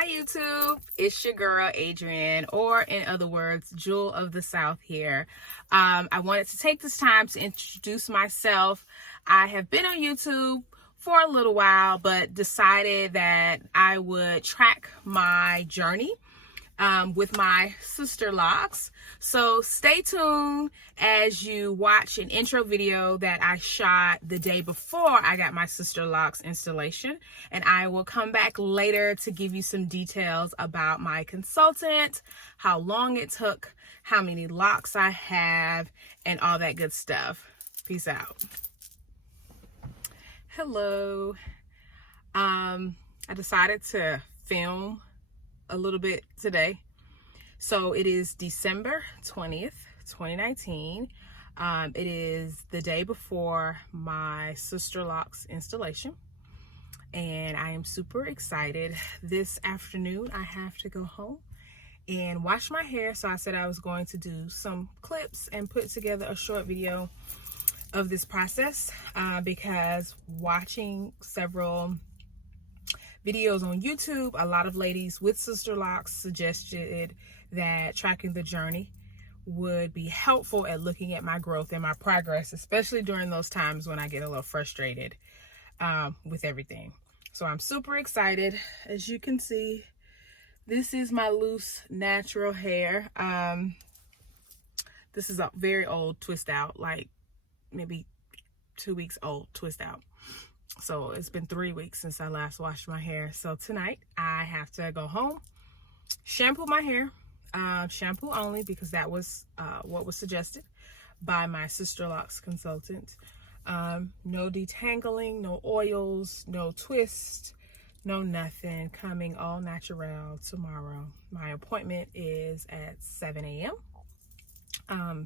Hi YouTube, it's your girl Adrienne, or in other words, Jewel of the South here. I wanted to take this time to introduce myself. I have been on YouTube for a little while, but decided that I would track my journey with my Sisterlocks. So stay tuned as you watch an intro video that I shot the day before I got my Sisterlock installation, and I will come back later to give you some details about my consultant, how long it took, how many locks I have, and all that good stuff. Peace out. Hello. I decided to film a little bit today. So it is December 20th, 2019. It is the day before my Sisterlock installation, and I am super excited. This afternoon I have to go home and wash my hair, so I said I was going to do some clips and put together a short video of this process because watching several videos on YouTube, a lot of ladies with Sisterlocks suggested that tracking the journey would be helpful at looking at my growth and my progress, especially during those times when I get a little frustrated with everything. So I'm super excited. As you can see, this is my loose natural hair. This is a very old twist out, like maybe 2 weeks old twist out. So it's been 3 weeks since I last washed my hair. So tonight I have to go home, shampoo my hair, shampoo only, because that was what was suggested by my Sisterlocks consultant. No detangling, no oils, no twist, no nothing. Coming all natural tomorrow. My appointment is at 7 a.m.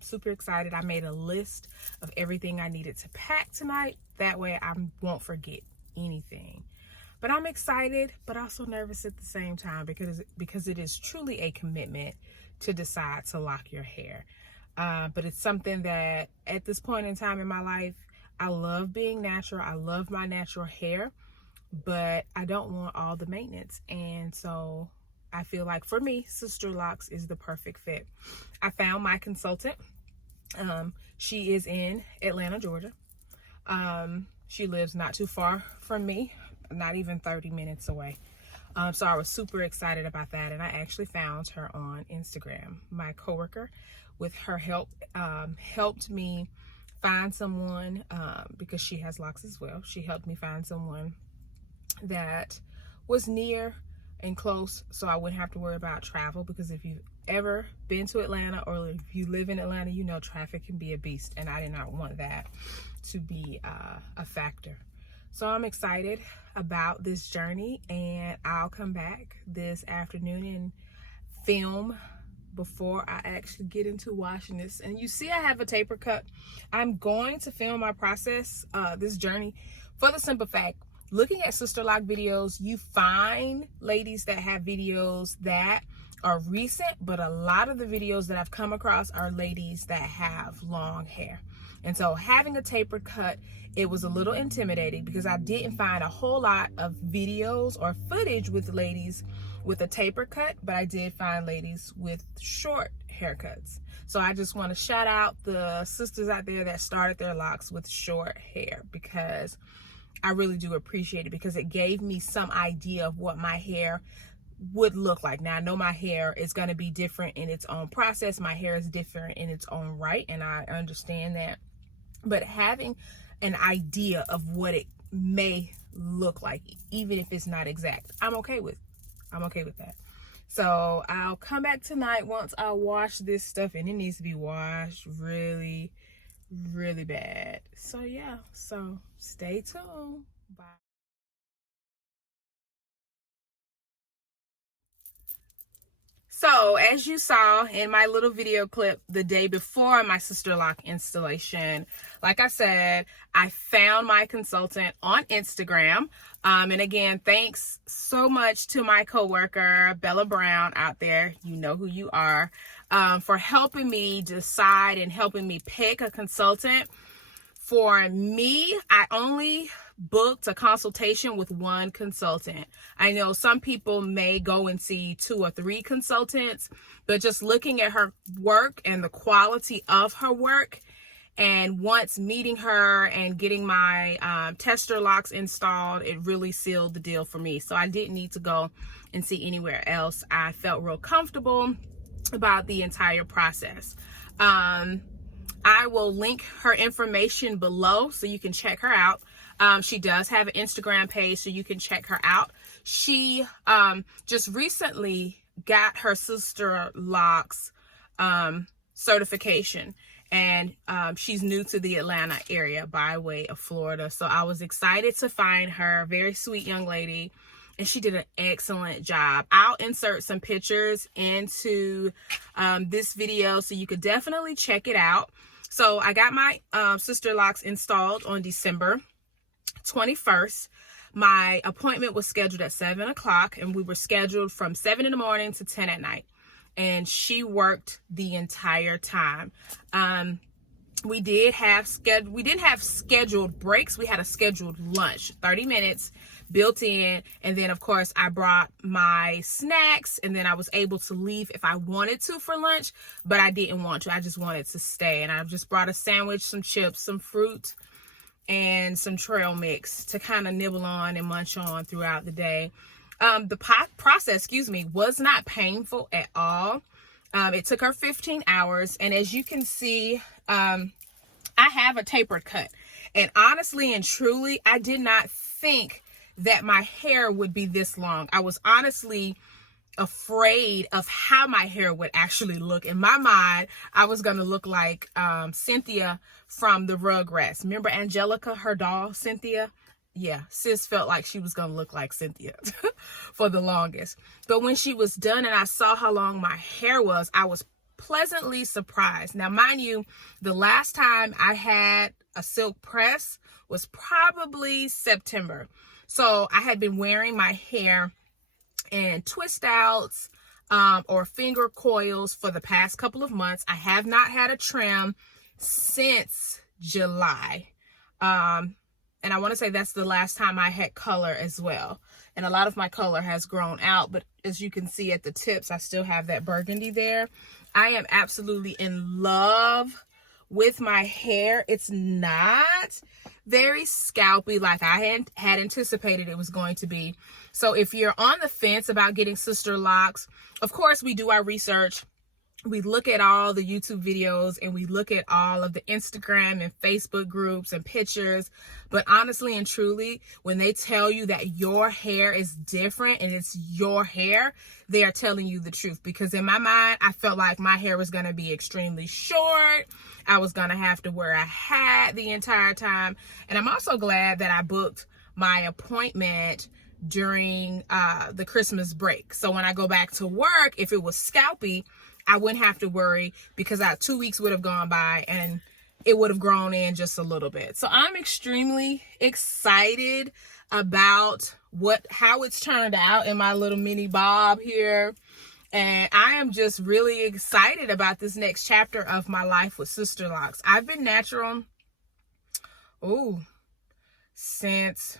Super excited. I made a list of everything I needed to pack tonight. That way I won't forget anything. But I'm excited, but also nervous at the same time because it is truly a commitment to decide to lock your hair. But it's something that at this point in time in my life, I love being natural. I love my natural hair, but I don't want all the maintenance. And so I feel like for me, Sisterlocks is the perfect fit. I found my consultant. She is in Atlanta, Georgia. She lives not too far from me, not even 30 minutes away. So I was super excited about that, and I actually found her on Instagram. My coworker, with her help, helped me find someone, because she has locks as well. She helped me find someone that was near and close, so I wouldn't have to worry about travel, because if you've ever been to Atlanta or if you live in Atlanta, you know traffic can be a beast, and I did not want that to be a factor. So I'm excited about this journey, and I'll come back this afternoon and film before I actually get into washing this. And you see I have a taper cut. I'm going to film my process, this journey, for the simple fact, looking at Sisterlock videos, you find ladies that have videos that are recent, but a lot of the videos that I've come across are ladies that have long hair. And so having a taper cut, it was a little intimidating because I didn't find a whole lot of videos or footage with ladies with a taper cut, but I did find ladies with short haircuts. So I just want to shout out the sisters out there that started their locks with short hair, because I really do appreciate it, because it gave me some idea of what my hair would look like. Now I know my hair is going to be different in its own process. My hair is different in its own right, and I understand that. But having an idea of what it may look like, even if it's not exact, I'm okay with that. So I'll come back tonight once I wash this stuff, and it needs to be washed really, really bad. So yeah, so stay tuned. Bye. So as you saw in my little video clip the day before my Sisterlock installation, like I said, I found my consultant on Instagram. And again, thanks so much to my coworker, Bella Brown, out there. You know who you are, for helping me decide and helping me pick a consultant. For me, I only booked a consultation with one consultant. I know some people may go and see 2 or 3 consultants, but just looking at her work and the quality of her work, and once meeting her and getting my Sisterlocks installed, it really sealed the deal for me. So I didn't need to go and see anywhere else. I felt real comfortable about the entire process. I will link her information below so you can check her out. She does have an Instagram page, so you can check her out. She just recently got her Sisterlocks certification, and she's new to the Atlanta area by way of Florida. So I was excited to find her. Very sweet young lady, and she did an excellent job. I'll insert some pictures into this video so you could definitely check it out. So I got my Sisterlocks installed on December 21st. My appointment was scheduled at 7 o'clock, and we were scheduled from 7 in the morning to 10 at night. And she worked the entire time. We didn't have scheduled breaks. We had a scheduled lunch, 30 minutes built in. And then of course I brought my snacks, and then I was able to leave if I wanted to for lunch, but I didn't want to. I just wanted to stay. And I just brought a sandwich, some chips, some fruit, and some trail mix to kind of nibble on and munch on throughout the day. The process, was not painful at all. It took her 15 hours. And as you can see, I have a tapered cut. And honestly and truly, I did not think that my hair would be this long. I was honestly afraid of how my hair would actually look. In my mind, I was going to look like Cynthia from the Rugrats. Remember Angelica, her doll, Cynthia? Yeah, sis felt like she was going to look like Cynthia for the longest. But when she was done and I saw how long my hair was, I was pleasantly surprised. Now, mind you, the last time I had a silk press was probably September. So I had been wearing my hair in twist outs or finger coils for the past couple of months. I have not had a trim since July. And I want to say that's the last time I had color as well. And a lot of my color has grown out, but as you can see at the tips, I still have that burgundy there. I am absolutely in love with my hair. It's not very scalpy like I had anticipated it was going to be. So if you're on the fence about getting Sisterlocks, of course we do our research. We look at all the YouTube videos, and we look at all of the Instagram and Facebook groups and pictures. But honestly and truly, when they tell you that your hair is different and it's your hair, they are telling you the truth. Because in my mind, I felt like my hair was going to be extremely short. I was going to have to wear a hat the entire time. And I'm also glad that I booked my appointment during the Christmas break. So when I go back to work, if it was scalpy, I wouldn't have to worry, because 2 weeks would have gone by and it would have grown in just a little bit. So I'm extremely excited about how it's turned out in my little mini bob here. And I am just really excited about this next chapter of my life with Sisterlocks. I've been natural, since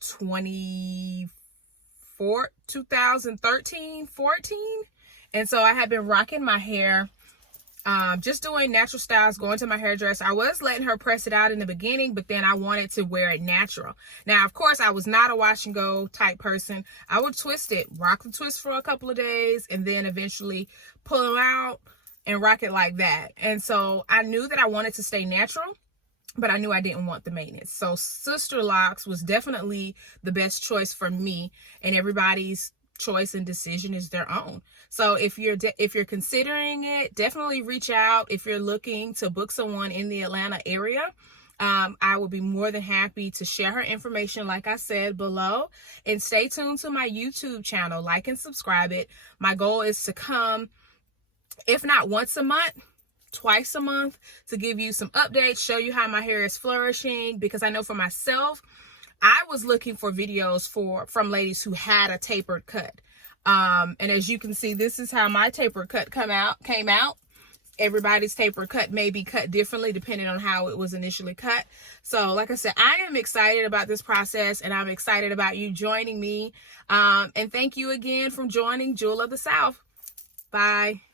2013, 14. And so I have been rocking my hair, just doing natural styles, going to my hairdresser. I was letting her press it out in the beginning, but then I wanted to wear it natural. Now, of course, I was not a wash and go type person. I would twist it, rock the twist for a couple of days, and then eventually pull them out and rock it like that. And so I knew that I wanted to stay natural, but I knew I didn't want the maintenance. So Sisterlocks was definitely the best choice for me, and everybody's choice and decision is their own. So if you're considering it, definitely reach out. If you're looking to book someone in the Atlanta area, I will be more than happy to share her information, like I said, below. And stay tuned to my YouTube channel. Like and subscribe it. My goal is to come, if not once a month, twice a month, to give you some updates, show you how my hair is flourishing. Because I know for myself, I was looking for videos from ladies who had a tapered cut. And as you can see, this is how my tapered cut came out. everybody's taper cut may be cut differently depending on how it was initially cut. So like I said, I am excited about this process, and I'm excited about you joining me. And thank you again for joining Jewel of the South. Bye.